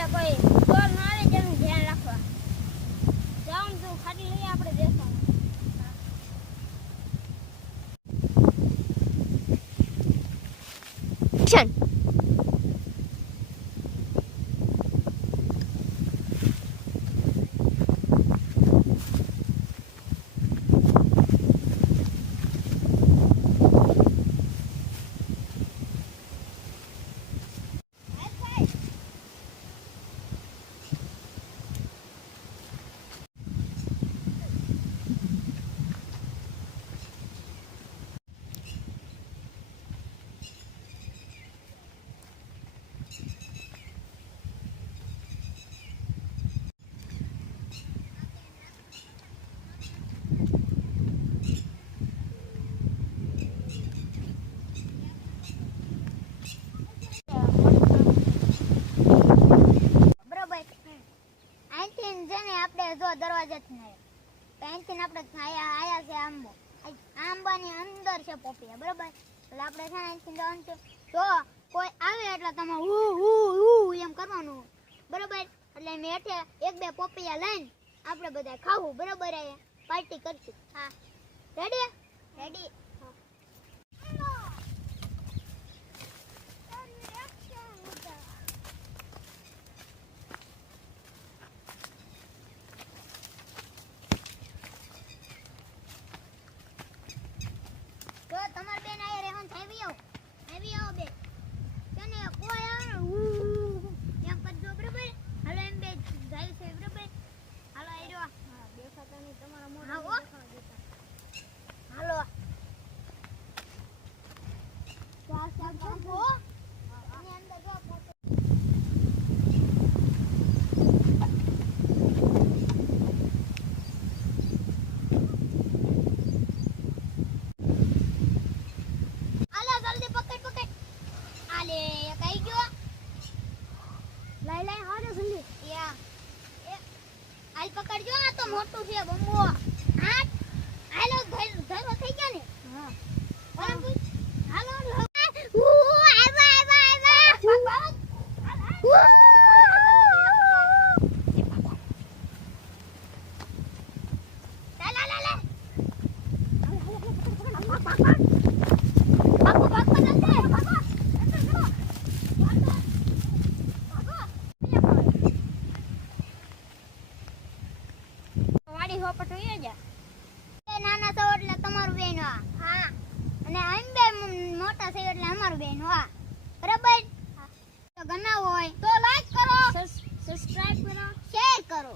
એટલે કોઈ ચોર ના આવે તેનું ધ્યાન રાખવા જાઉં તું ખાટી લઈએ આપણે દેખાવાનું એક્શન બરોબર અહીંથી છે ને, આપણે જો દરવાજા થી અહીંથી ને આપણે આયા આયા છે આંબો. આંબાની અંદર છે પોપિયા બરોબર? એટલે આપણે છે ને અહીંથી જવાનું છે. જો, કોઈ આવે એટલે તમે હુ હુ હુ એમ કરવાનું. બરોબર? એટલે મેં હેઠે એક, બે પોપિયા લઈને આપણે બધા ખાવું. બરોબર? પાર્ટી કરશું. હા. રેડી રેડી જો તમાર થાય આવો આવી આવો બે તને કોઈ આવે ને ઉ એમ કરજો બરાબર હાલો એમ બે જાય છે બરાબર હાલો આઈ રહ્યો હા દેખાતા નહીં તમારા મોઢા હાલો શ્વાસ આપો અને અંદર જો પોતે આલે જલ્દી પકડ પકડ આલે કઈ ગયો લઈ લઈ હાલો જલ્દી યા. આલ પકડજો આ તો મોટું છે બમ્બો હા હાલો ધર ધરો થઈ ગયા ને? હા. હાલો ઉ છે એટલે અમારું બેન હા.